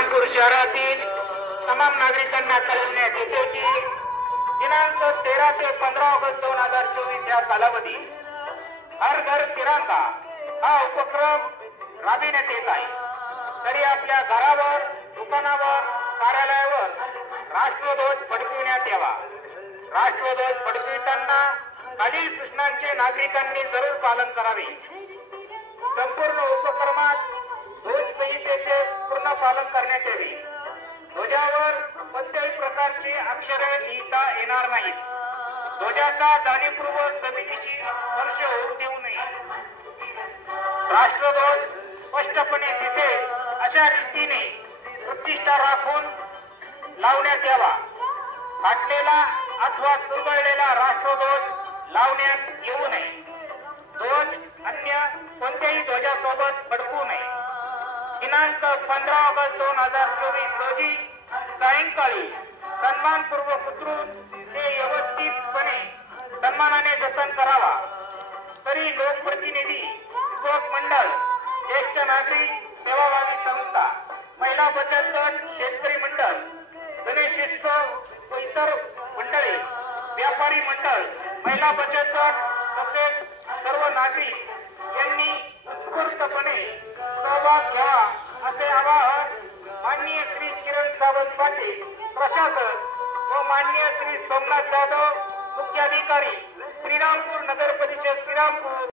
श्रीरामपूर शहरातील तमाम नागरिकांना कळवण्यात येते की दिनांक 13 ते 15 ऑगस्ट 2024 या कालावधी हर घर तिरंगा हा उपक्रम राबविण्यात येत आहे। तरी आपल्या घरावर, दुकानावर, कार्यालयावर राष्ट्रध्वज फडकविण्यात यावा। राष्ट्रध्वज फडकविताना खालील सूचनांचे नागरिकांनी जरूर पालन करावे। संपूर्ण उपक्रमात ध्वज संहितेचे पूर्ण पालन करण्यात यावे। ध्वजावर कोणत्याही प्रकारची अक्षरे लिहिता येणार नाहीत। ध्वजाचा जाणीवपूर्वक जमिनीशी स्पर्श होऊ देऊ नये। राष्ट्रध्वज स्पष्टपणे दिसेल अशा रीतीने प्रतिष्ठा राखून लावण्यात यावा। फाटलेला अथवा चुरगळलेला राष्ट्रध्वज लावण्यात येऊ नये। ध्वज अन्य कोणत्याही ध्वजासोबत फडकू नये। दिनांक 15 ऑगस्ट 2024 रोजी सायंकाळी सन्मानपूर्वक उतरून ते व्यवस्थितपणे सन्मानाने जतन करावा। तरी लोकप्रतिनिधी, युवक मंडळ, ज्येष्ठ नागरिक, सेवाभावी संस्था, महिला बचत गट, शेतकरी मंडळ, गणेशोत्सव व इतर मंडळे, व्यापारी मंडळ, महिला बचत गट तसेच सर्व नागरिक यांनी उत्स्फूर्तपणे सहभाग घ्यावा असे आवाहन माननीय श्री किरण सावंत पाटील प्रशासक व माननीय श्री सोमनाथ जाधव मुख्याधिकारी श्रीरामपूर नगर परिषद श्रीरामपूर